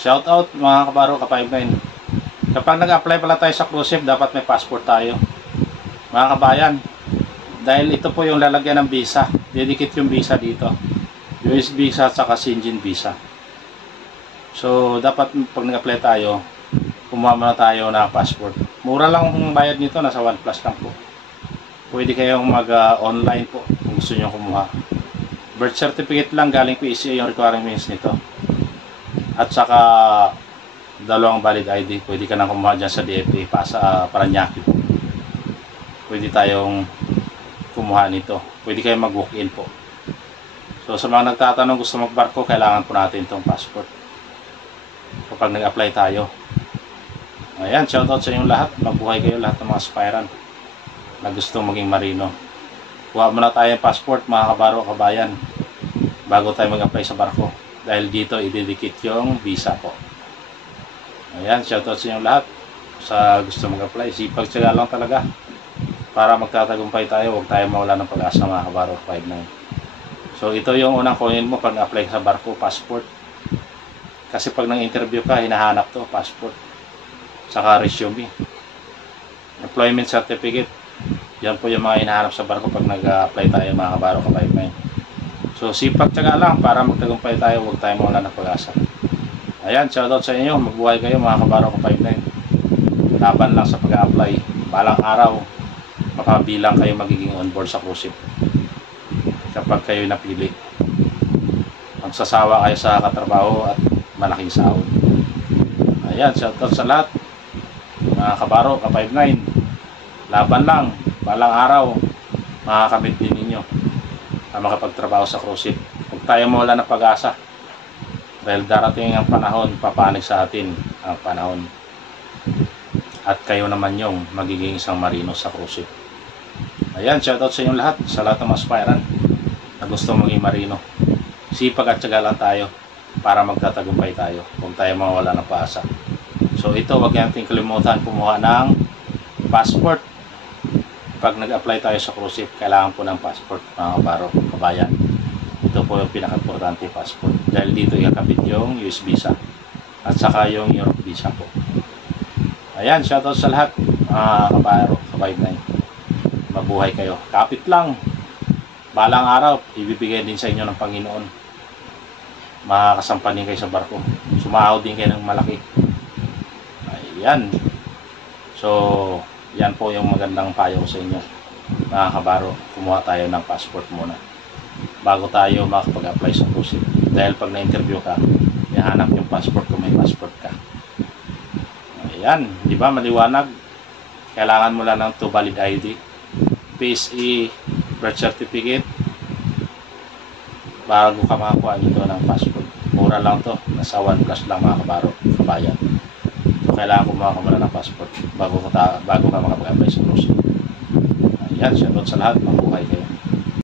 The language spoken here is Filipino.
Shout out mga kabaro, ka-59. Kapag nag-apply pala tayo sa cruise ship, dapat may passport tayo. Mga kabayan, dahil ito po yung lalagyan ng visa. Dedicate yung visa dito. US visa at saka Schengen visa. So, dapat pag nag-apply tayo, kumuha muna tayo ng passport. Mura lang ang bayad nito, nasa 1 plus lang po. Pwede kayong mag-online po kung gusto nyo kumuha. Birth certificate lang, galing PCA yung requirements nito. At saka, dalawang valid ID. Pwede ka nang kumuha dyan sa DFA pa sa Paranaque po. Pwede tayong kumuha nito. Pwede kayong mag-walk-in po. So sa mga nagtatanong gusto magbarko, kailangan po natin itong passport kapag nag-apply tayo. Ayan, shoutout sa inyong lahat. Mabuhay kayo lahat ng mga aspirant na gusto maging marino. Kuha muna tayo ng passport mga kabaro, kabayan, bago tayo mag-apply sa barko. Dahil dito i-dedicate yung visa po. Ayan, shoutout sa inyong lahat sa gusto mag-apply. Sipag-tsaga lang talaga para magtatagumpay tayo. Huwag tayo mawala ng pag-asa mga kabaro, 59. So ito yung unang kunin mo pag apply sa barko, passport. Kasi pag nang-interview ka, hinahanap to, passport. Saka resume. Employment certificate. Yan po yung mga hinahanap sa barko pag nag-apply tayo mga kabaro, ka-59. So sipag-tsaga lang para magtagumpay tayo, huwag tayo mawala ng pag-asa. Ayan, shoutout sa inyo. Magbuhay kayo mga kabaro, ka-59. Laban lang sa pag-apply. Balang araw, makabilang kayo magiging on board sa cruise ship. Kapag kayo napili, magsasawa kayo sa katrabaho at malaking sahod. Ayan, shoutout sa lahat mga kabaro, ka-59. Laban lang, balang araw makakamit din ninyo na makapagtrabaho sa cruise ship. Huwag tayo mawala ng pag-asa dahil darating ang panahon, papanig sa atin ang panahon at kayo naman yung magiging isang marino sa cruise ship. Ayan, shoutout sa inyong lahat, sa lahat ng mga aspirant na gusto maging marino. Sipag at tiyaga lang tayo para magtatagumpay tayo. Huwag tayo mawala ng paasa. So ito, huwag natin kalimutan kumuha ng passport. Pag nag-apply tayo sa cruise ship, kailangan po ng passport mga kabaro, kabayan. Ito po yung pinaka-importante, passport. Dahil dito ikakabit yung US visa at saka yung Europe visa po. Ayan, shoutout sa lahat mga kabaro, ka-59. Mabuhay kayo. Kapit lang. Balang araw, ibibigay din sa inyo ng Panginoon. Makakasampanin kayo sa barko. Sumahod din kayo ng malaki. Ayan. So, yan po yung magandang payo sa inyo. Mga kabaro, kumuha tayo ng passport muna bago tayo makapag-apply sa cruise ship. Dahil pag na-interview ka, ihanap yung passport kung may passport ka. Ayan. Di ba maliwanag? Kailangan mo lang ng 2 valid ID. PSE, birth certificate, bago ka makakuha nito ng passport. Mura lang to, nasa 1 plus lang mga kabaro, kabayan. So kailangan kumuha ka muna ng passport bago ka makapag-apply sa cruise ship. Ayan, shoutout sa lahat, mabuhay kayo.